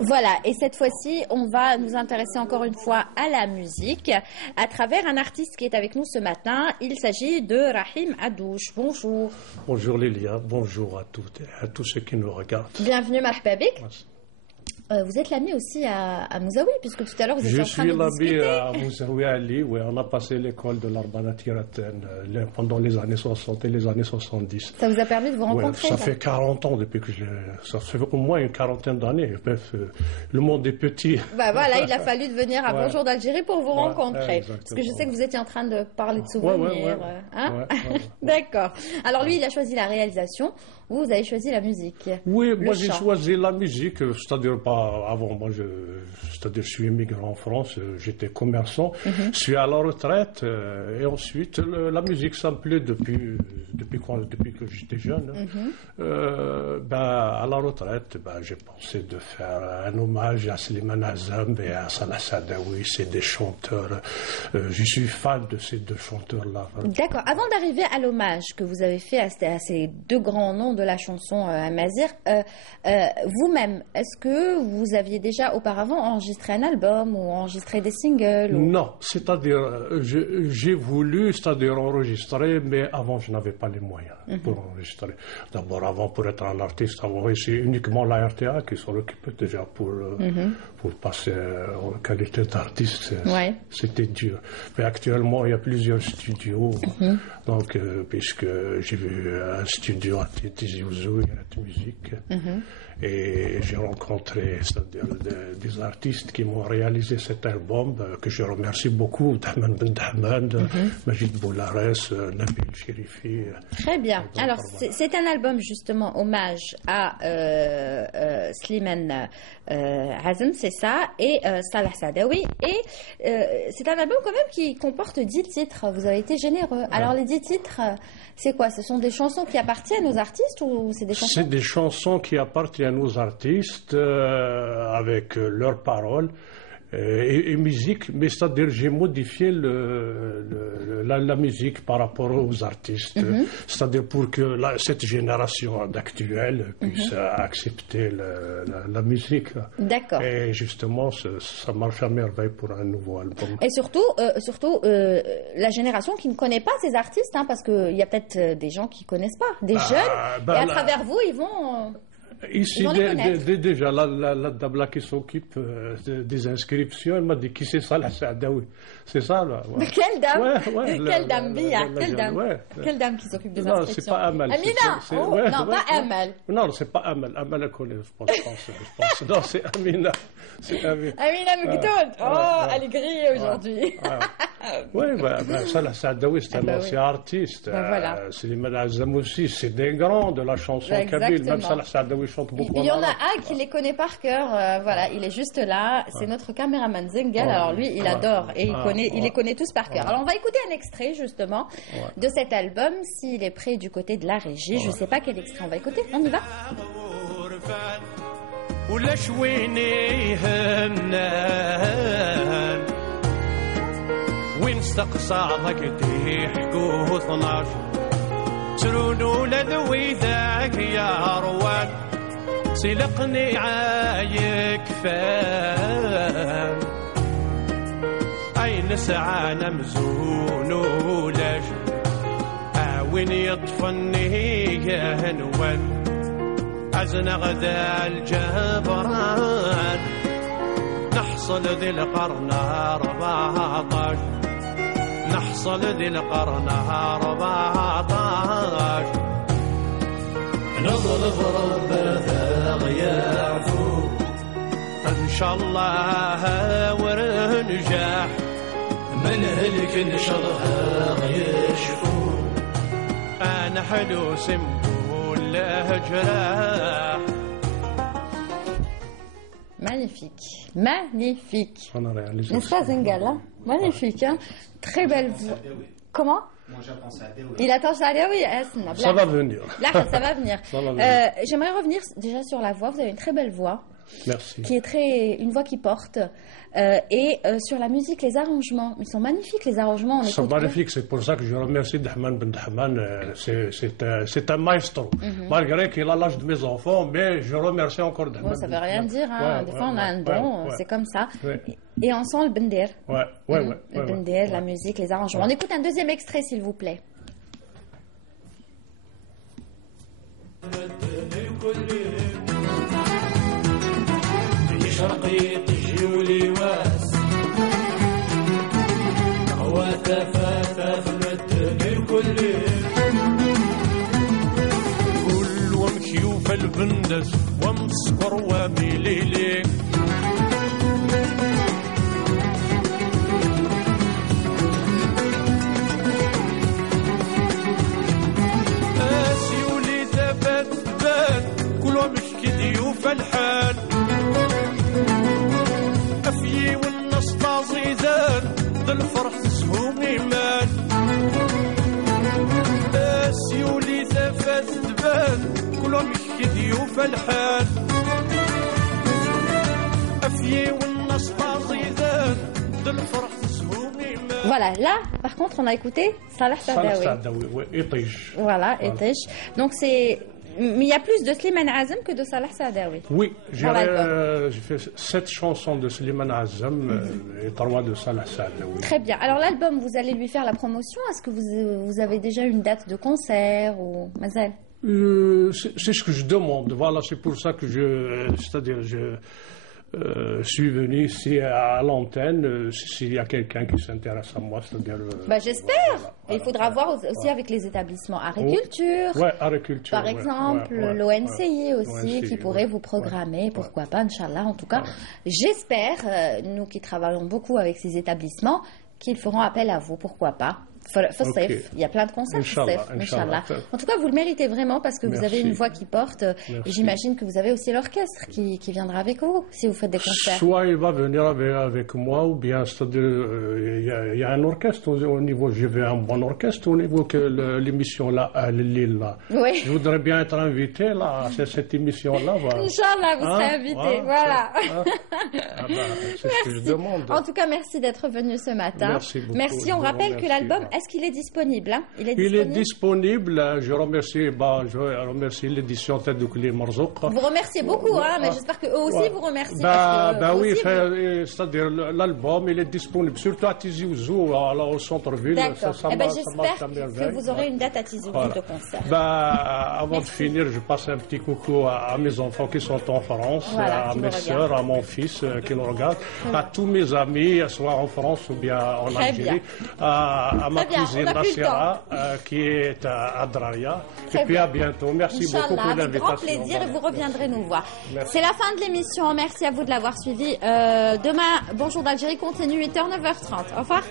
Voilà, et cette fois-ci, on va nous intéresser encore une fois à la musique à travers un artiste qui est avec nous ce matin. Il s'agit de Rahim Hadouche. Bonjour. Bonjour Lilia, bonjour à toutes et à tous ceux qui nous regardent. Bienvenue marhaba bik. Vous êtes l'ami aussi à Mouzaoui, puisque tout à l'heure vous étiez en train de discuter. Je suis l'ami à Mouzaoui Ali, oui, on a passé l'école de l'Arbana Tiraten pendant les années 60 et les années 70. Ça vous a permis de vous rencontrer? Ça fait 40 ans depuis que ça fait au moins une quarantaine d'années. Bref, le monde est petit. Bah voilà, il a fallu devenir à Bonjour d'Algérie pour vous rencontrer. Parce que je sais que vous étiez en train de parler de souvenirs. D'accord. Alors lui, il a choisi la réalisation. Vous avez choisi la musique. Oui, moi j'ai choisi la musique, c'est-à-dire pas avant. Moi, c'est-à-dire je suis immigrant en France, j'étais commerçant, je suis à la retraite et ensuite la musique ça me plaît depuis que j'étais jeune. À la retraite, j'ai pensé de faire un hommage à Slimane Azam et à Salah Sadaoui. C'est des chanteurs. Je suis fan de ces deux chanteurs-là. D'accord. Avant d'arriver à l'hommage que vous avez fait à ces deux grands noms de la chanson Amazigh, vous-même, est-ce que vous aviez déjà auparavant enregistré un album ou enregistré des singles Non, c'est-à-dire j'ai voulu, c'est-à-dire enregistrer, mais avant je n'avais pas les moyens pour enregistrer. D'abord, avant pour être un artiste, c'est uniquement la RTA qui s'en occupait déjà pour passer en qualité d'artiste. C'était dur. Mais actuellement, il y a plusieurs studios. Donc, puisque j'ai vu un studio à Tizi Ouzou, à musique, et j'ai rencontré, c'est-à-dire des artistes qui m'ont réalisé cet album, que je remercie beaucoup, Dahman Ben Dahman, Majid Boulares, Nabil Chérifi. Très bien. Alors, c'est un album justement hommage à Slimane Azam, c'est ça, et Salah Sadaoui. Et c'est un album quand même qui comporte 10 titres. Vous avez été généreux. Alors, les 10 titres, c'est quoi? Ce sont des chansons qui appartiennent aux artistes ou c'est des chansons? C'est des chansons qui appartiennent aux artistes avec leurs paroles et musique, mais c'est-à-dire j'ai modifié la musique par rapport aux artistes, c'est-à-dire pour que cette génération d'actuels puisse accepter la musique. D'accord. Et justement, ça marche à merveille pour un nouveau album. Et surtout la génération qui ne connaît pas ces artistes, parce qu'il y a peut-être des gens qui ne connaissent pas, des jeunes, et à travers vous, ils vont... Ici, déjà, la dame là qui s'occupe des inscriptions, elle m'a dit qui c'est ça, la Sadaoui. C'est ça, là. Mais quelle dame? Quelle dame, Bia? Quelle dame qui s'occupe des inscriptions? Non, c'est pas Amal. Amina? Non, pas Amal. Non, c'est pas Amal. Amal, elle connaît, je pense. Non, c'est Amina. Amina Mekdoud. Oh, elle est grillée aujourd'hui. Oui, ça, la Sadaoui, c'est un ancien artiste. Slimane Azam aussi, c'est des grands de la chanson kabyle. Même ça, la Sadaoui chante beaucoup. Il y en a un qui les connaît par cœur. Voilà, il est juste là. C'est notre caméraman Zengal. Alors lui, il adore et il les connaît tous par cœur. Alors on va écouter un extrait justement de cet album. S'il est prêt du côté de la régie, je ne sais pas quel extrait on va écouter. On y va. وين استقصادك تحكو 12 ترون ولذوي ذاك يا روان سلقني عايك فان أين سعانا مزون ولاش وين يطفني هنوان أزنغ ذا الجبران نحصل ذي القرن 14 نحصل ذي القرن 14 نطلب ربنا يعفو إن شاء الله وننجح من هلك إن شاء الله يشفو أنا حدوس كل جراح. Magnifique, magnifique. N'est-ce pas Zengal, magnifique, très belle voix. Comment? Moi j'attends ça. Il attend ça, oui. Ça va venir. Là, ça va venir. J'aimerais revenir déjà sur la voix. Vous avez une très belle voix. Merci. Qui est une voix qui porte. Et sur la musique, les arrangements, ils sont magnifiques, les arrangements. Ils sont magnifiques, c'est pour ça que je remercie Dahman Ben Dahman. C'est un maestro. Malgré qu'il a l'âge de mes enfants, mais je remercie encore Dahman. Bon, ça ne veut rien dire, hein. Des fois on a un don, c'est comme ça. Et on sent le bendir. Le bendir, la musique, les arrangements. On écoute un deuxième extrait, s'il vous plaît. شرقية الجيولي واس وتفاتف مدني الكل كل ومشيوف البندس ومسكر وميليلي اسيولي ثبات بات كل ومشكي ضيوف الحال الفرح تسهوم إيمان سيولي ثفات تبان كلهم يشكي ضيوف الحال أفيي والناس طازيدان الفرح تسهوم إيمان. Voilà, là, par contre, on a écouté Salah Saadawi. Oui, Etish. Voilà, Etish. Donc c'est... Mais il y a plus de Slimane Azem que de Salah Saadawi. Oui, j'ai fait 7 chansons de Slimane Azem et 3 de Salah Saadawi. Très bien. Alors l'album, vous allez lui faire la promotion. Est-ce que vous avez déjà une date de concert ou Mazel? C'est ce que je demande. Voilà, c'est pour ça que je suis venu ici à l'antenne, s'il y a quelqu'un qui s'intéresse à moi, c'est-à-dire... j'espère. Il faudra voir aussi avec les établissements agriculture. Agriculture. Par exemple, l'ONCI aussi, qui pourrait vous programmer, pourquoi pas, Inch'Allah. En tout cas, j'espère, nous qui travaillons beaucoup avec ces établissements, qu'ils feront appel à vous, pourquoi pas. Il y a plein de concerts. Inch'Allah. En tout cas, vous le méritez vraiment parce que vous avez une voix qui porte. Et j'imagine que vous avez aussi l'orchestre qui viendra avec vous si vous faites des concerts. Soit il va venir avec moi ou bien il y a un orchestre au niveau. Je veux un bon orchestre au niveau que l'émission là à Lille là. Oui. Je voudrais bien être invité là à cette émission là. Voilà. Inch'Allah, vous serez invité. Voilà. C'est ce que je demande. En tout cas, merci d'être venu ce matin. Merci beaucoup. Merci. On rappelle que l'album. Est-ce qu'il est disponible, hein? Il est disponible. Je remercie l'édition Tête de Koulier Marzouk. Vous remerciez beaucoup, hein, mais j'espère qu'eux aussi vous remercient. Oui, c'est-à-dire l'album, il est disponible surtout à Tizi Ouzou, au centre-ville. D'accord. J'espère que vous aurez une date à Tizi Ouzou de concert. Avant de finir, je passe un petit coucou à mes enfants qui sont en France, à mes soeurs, à mon fils qui nous regarde, à tous mes amis, soit en France ou bien en Algérie, à ma cousine Nassira qui est à Draria. Et puis à bientôt. Merci beaucoup pour l'invitation. Avec grand plaisir et vous reviendrez nous voir. C'est la fin de l'émission. Merci à vous de l'avoir suivi. Demain, Bonjour d'Algérie continue 8h, 9h30. Au revoir.